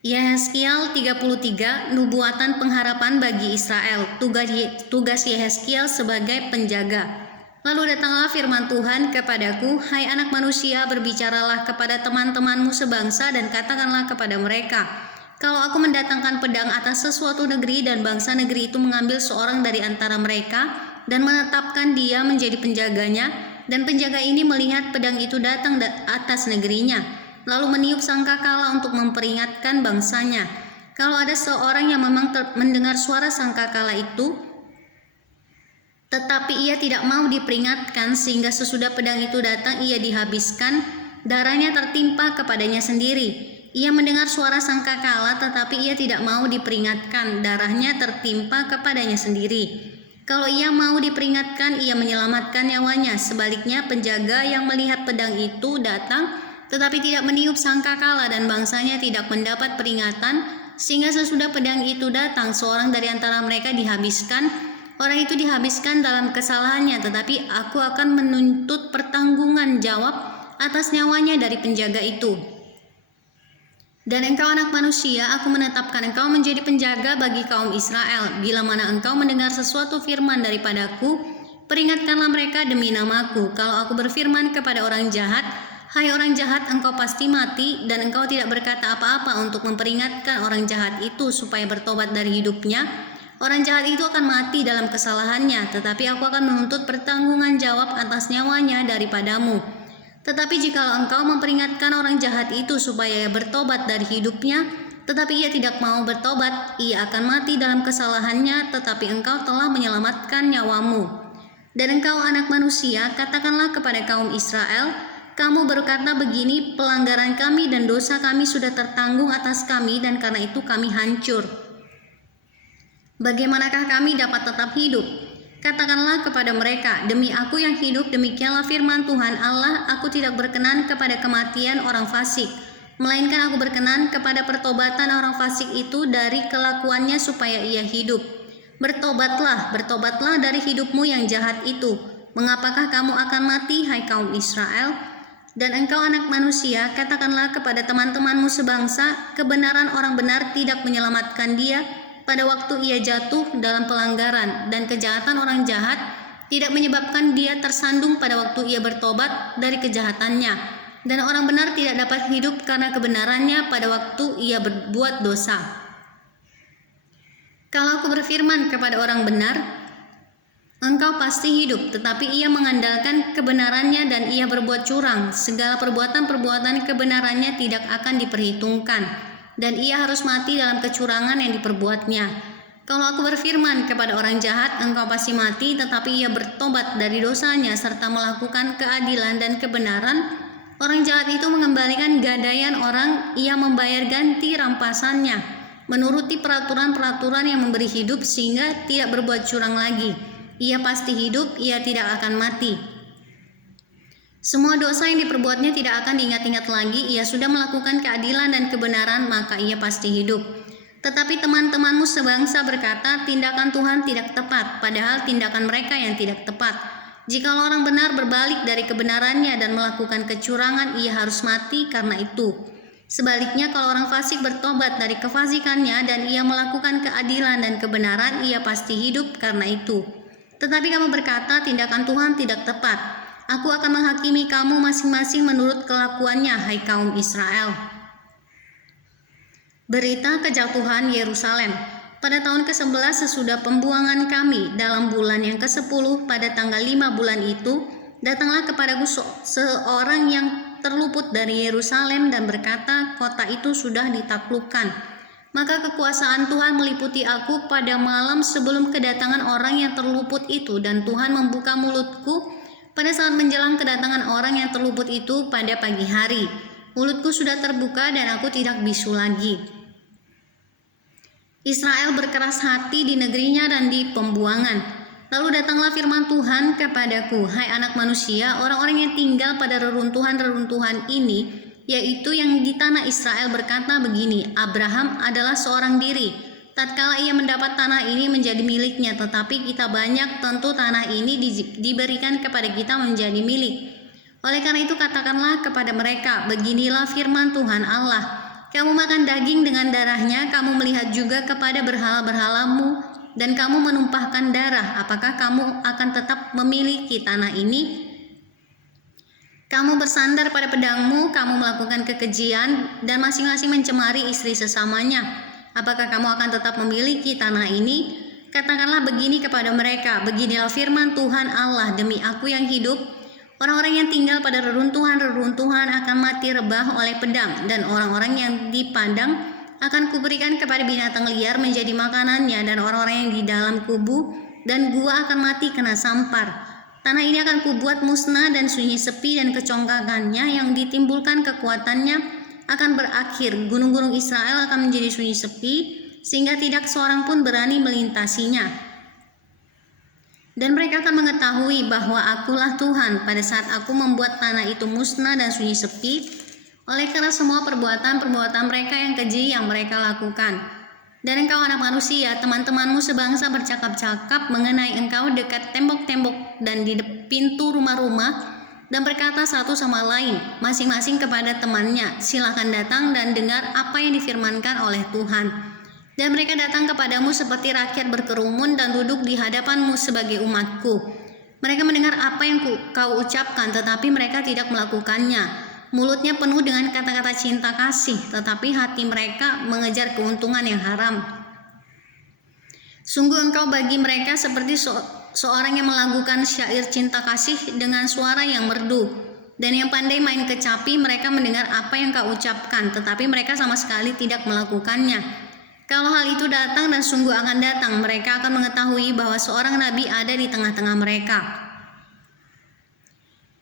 Yehezkiel 33, nubuatan pengharapan bagi Israel, tugas Yehezkiel sebagai penjaga. Lalu datanglah firman Tuhan kepadaku, hai anak manusia, berbicaralah kepada teman-temanmu sebangsa dan katakanlah kepada mereka, kalau aku mendatangkan pedang atas sesuatu negeri dan bangsa negeri itu mengambil seorang dari antara mereka dan menetapkan dia menjadi penjaganya, dan penjaga ini melihat pedang itu datang atas negerinya, lalu meniup sangkakala untuk memperingatkan bangsanya. Kalau ada seorang yang memang mendengar suara sangkakala itu, tetapi ia tidak mau diperingatkan, sehingga sesudah pedang itu datang ia dihabiskan, darahnya tertimpa kepadanya sendiri. Ia mendengar suara sangkakala, tetapi ia tidak mau diperingatkan, darahnya tertimpa kepadanya sendiri. Kalau ia mau diperingatkan, ia menyelamatkan nyawanya. Sebaliknya, penjaga yang melihat pedang itu datang, tetapi tidak meniup sangkakala dan bangsanya tidak mendapat peringatan, sehingga sesudah pedang itu datang, seorang dari antara mereka dihabiskan. Orang itu dihabiskan dalam kesalahannya, tetapi aku akan menuntut pertanggungan jawab atas nyawanya dari penjaga itu. Dan engkau anak manusia, aku menetapkan engkau menjadi penjaga bagi kaum Israel. Bila mana engkau mendengar sesuatu firman daripadaku, peringatkanlah mereka demi namaku. Kalau aku berfirman kepada orang jahat, hai orang jahat, engkau pasti mati, dan engkau tidak berkata apa-apa untuk memperingatkan orang jahat itu supaya bertobat dari hidupnya, orang jahat itu akan mati dalam kesalahannya, tetapi aku akan menuntut pertanggungan jawab atas nyawanya daripadamu. Tetapi jikalau engkau memperingatkan orang jahat itu supaya ia bertobat dari hidupnya, tetapi ia tidak mau bertobat, ia akan mati dalam kesalahannya, tetapi engkau telah menyelamatkan nyawamu. Dan engkau anak manusia, katakanlah kepada kaum Israel, kamu berkata begini, pelanggaran kami dan dosa kami sudah tertanggung atas kami, dan karena itu kami hancur. Bagaimanakah kami dapat tetap hidup? Katakanlah kepada mereka, demi aku yang hidup, demikianlah firman Tuhan Allah, aku tidak berkenan kepada kematian orang fasik, melainkan aku berkenan kepada pertobatan orang fasik itu dari kelakuannya supaya ia hidup. Bertobatlah dari hidupmu yang jahat itu. Mengapakah kamu akan mati, hai kaum Israel? Dan engkau anak manusia, katakanlah kepada teman-temanmu sebangsa, kebenaran orang benar tidak menyelamatkan dia pada waktu ia jatuh dalam pelanggaran, dan kejahatan orang jahat tidak menyebabkan dia tersandung pada waktu ia bertobat dari kejahatannya, dan orang benar tidak dapat hidup karena kebenarannya pada waktu ia berbuat dosa. Kalau aku berfirman kepada orang benar, engkau pasti hidup, tetapi ia mengandalkan kebenarannya dan ia berbuat curang, segala perbuatan-perbuatan kebenarannya tidak akan diperhitungkan, dan ia harus mati dalam kecurangan yang diperbuatnya. Kalau aku berfirman kepada orang jahat, engkau pasti mati, tetapi ia bertobat dari dosanya serta melakukan keadilan dan kebenaran, orang jahat itu mengembalikan gadaian orang, ia membayar ganti rampasannya, menuruti peraturan-peraturan yang memberi hidup sehingga tidak berbuat curang lagi. Ia pasti hidup, ia tidak akan mati. Semua dosa yang diperbuatnya tidak akan diingat-ingat lagi, ia sudah melakukan keadilan dan kebenaran, maka ia pasti hidup. Tetapi teman-temanmu sebangsa berkata, tindakan Tuhan tidak tepat, padahal tindakan mereka yang tidak tepat. Jikalau orang benar berbalik dari kebenarannya dan melakukan kecurangan, ia harus mati karena itu. Sebaliknya, kalau orang fasik bertobat dari kefasikannya dan ia melakukan keadilan dan kebenaran, ia pasti hidup karena itu. Tetapi kamu berkata, tindakan Tuhan tidak tepat. Aku akan menghakimi kamu masing-masing menurut kelakuannya, hai kaum Israel. Berita kejatuhan Yerusalem. Pada tahun ke-11 sesudah pembuangan kami, dalam bulan yang ke-10 pada tanggal 5 bulan itu, datanglah kepadaku seorang yang terluput dari Yerusalem dan berkata, kota itu sudah ditaklukkan. Maka kekuasaan Tuhan meliputi aku pada malam sebelum kedatangan orang yang terluput itu, dan Tuhan membuka mulutku pada saat menjelang kedatangan orang yang terluput itu pada pagi hari. Mulutku sudah terbuka dan aku tidak bisu lagi. Israel berkeras hati di negerinya dan di pembuangan. Lalu datanglah firman Tuhan kepadaku, hai anak manusia, orang-orang yang tinggal pada reruntuhan-reruntuhan ini, yaitu yang di tanah Israel berkata begini, Abraham adalah seorang diri. Tatkala ia mendapat tanah ini menjadi miliknya, tetapi kita banyak, tentu tanah ini diberikan kepada kita menjadi milik. Oleh karena itu katakanlah kepada mereka, beginilah firman Tuhan Allah, Kamu makan daging dengan darahnya, kamu melihat juga kepada berhala-berhalamu, dan kamu menumpahkan darah. Apakah kamu akan tetap memiliki tanah ini? Kamu bersandar pada pedangmu, kamu melakukan kekejian, dan masing-masing mencemari istri sesamanya. Apakah kamu akan tetap memiliki tanah ini? Katakanlah begini kepada mereka, beginilah firman Tuhan Allah, demi aku yang hidup, orang-orang yang tinggal pada reruntuhan-reruntuhan akan mati rebah oleh pedang, dan orang-orang yang di padang akan kuberikan kepada binatang liar menjadi makanannya, dan orang-orang yang di dalam kubu dan gua akan mati kena sampar. Tanah ini akan kubuat musnah dan sunyi sepi, dan kecongkakannya yang ditimbulkan kekuatannya akan berakhir. Gunung-gunung Israel akan menjadi sunyi sepi, sehingga tidak seorang pun berani melintasinya. Dan mereka akan mengetahui bahwa akulah Tuhan pada saat aku membuat tanah itu musnah dan sunyi sepi, oleh karena semua perbuatan-perbuatan mereka yang keji yang mereka lakukan. Dan engkau anak manusia, teman-temanmu sebangsa bercakap-cakap mengenai engkau dekat tembok-tembok dan di pintu rumah-rumah, dan berkata satu sama lain, masing-masing kepada temannya, silakan datang dan dengar apa yang difirmankan oleh Tuhan. Dan mereka datang kepadamu seperti rakyat berkerumun dan duduk di hadapanmu sebagai umatku. Mereka mendengar apa yang kau ucapkan, tetapi mereka tidak melakukannya. Mulutnya penuh dengan kata-kata cinta kasih, tetapi hati mereka mengejar keuntungan yang haram. Sungguh engkau bagi mereka seperti seorang yang melakukan syair cinta kasih dengan suara yang merdu. Dan yang pandai main kecapi, mereka mendengar apa yang kau ucapkan, tetapi mereka sama sekali tidak melakukannya. Kalau hal itu datang, dan sungguh akan datang, mereka akan mengetahui bahwa seorang nabi ada di tengah-tengah mereka.